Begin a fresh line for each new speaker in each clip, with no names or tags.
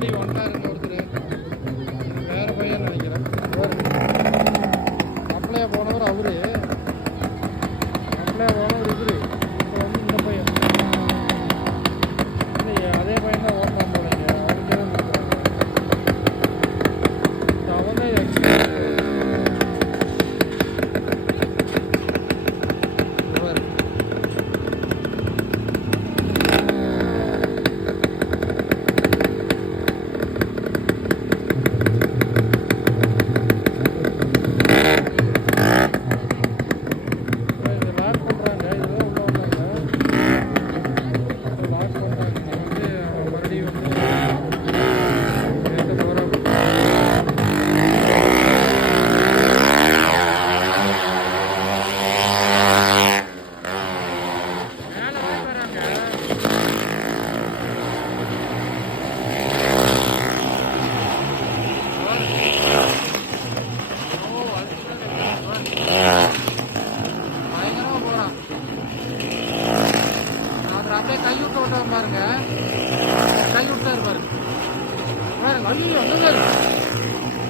மறுபடியும் வந்தாருங்க ஒருத்தர். வேறு பையன் நினைக்கிறேன். அப்ளையா போனவர் அவரு. அப்ளையா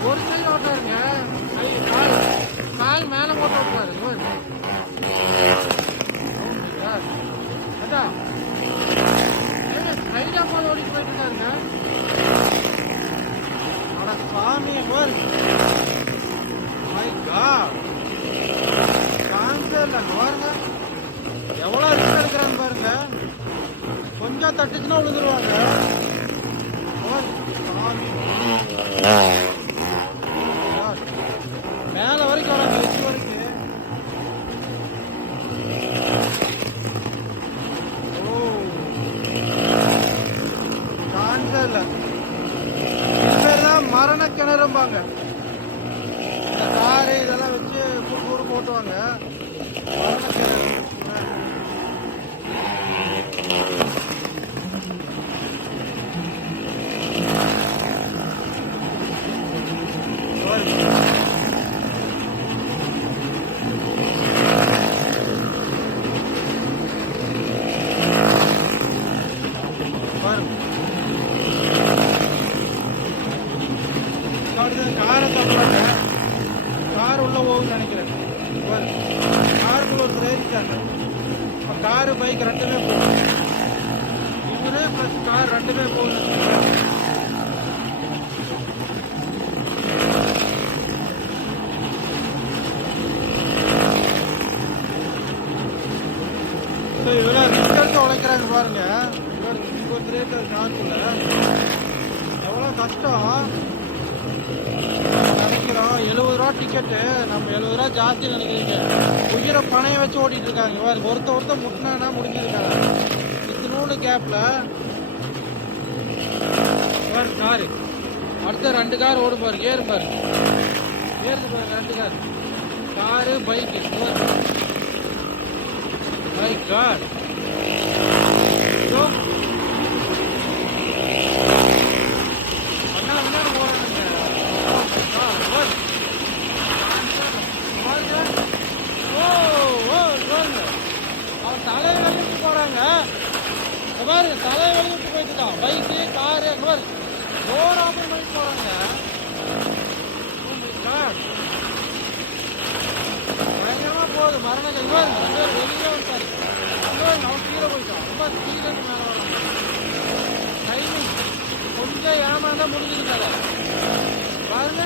ஒரு கை ஓட்டாருங்க. கால் கால் மேல போட்டு விட்டாரு பாருங்க. Oh போல ஓடிட்டு போயிட்டு இருக்காருங்க? சாமி சான்ஸே இல்லை பாருங்க. எவ்வளோ ரிஸ்க் எடுக்கிறான்னு பாருங்க. கொஞ்சம் தட்டுச்சுன்னா விழுந்துருவாங்க பாருங்க, சாமி. மேலே வரைக்கும் வராங்க எச்சு வரைக்கும் ஓ சான்ஸே இல்லை மரண கிணறும்பாங்க காரு இதெல்லாம் வச்சு கூடு கூடு போட்டுவாங்க மரண கிணறு. பாருங்க. பாருங்க அடுத்தது காரை தப்புறாங்க கார் உள்ள போகும்னு நினைக்கிறேன். பாருங்க. காருக்குள்ள ஒரு ஏறிட்டாங்க இப்போ காரு பைக் ரெண்டுமே போகுது. இவரு ப்ளஸ் கார் ரெண்டுமே போகுது இவ்வளோ ரிஸ்க் உழைக்கிறாங்க பாருங்க. இவர் இருபத்தி ரேட்டு காருக்குள்ள எவ்வளோ கஷ்டம். நினைக்கிறோம். எழுபது ரூபா டிக்கெட்டு நம்ம எழுபது ரூபா ஜாஸ்தி நினைக்கிறீங்க. உயிரை பணையை வச்சு ஓட்டிட்டு இருக்காங்க. பாருங்க ஒருத்த ஒருத்த முட்டினானா முடிஞ்சிருக்காங்க இத்தினூண்டு கேப்பில் பாரு காரு அடுத்த ரெண்டு கார் ஓடும் பாரு. ஏறு பாரு. ஏறுது பாரு ரெண்டு கார் காரு பைக்கு போறாங்க இங்க பாரு தலையை வெளியிட்டு போயிட்டு இருக்கான் பைக்கு காரு அங்க பாரு டோர் பண்ணிட்டு போறாங்க my God. பயங்கரமா போகுது மரண ரெண்டு வெளியே கொஞ்சம் ஏமாந்தா முடிஞ்சுது பாருங்க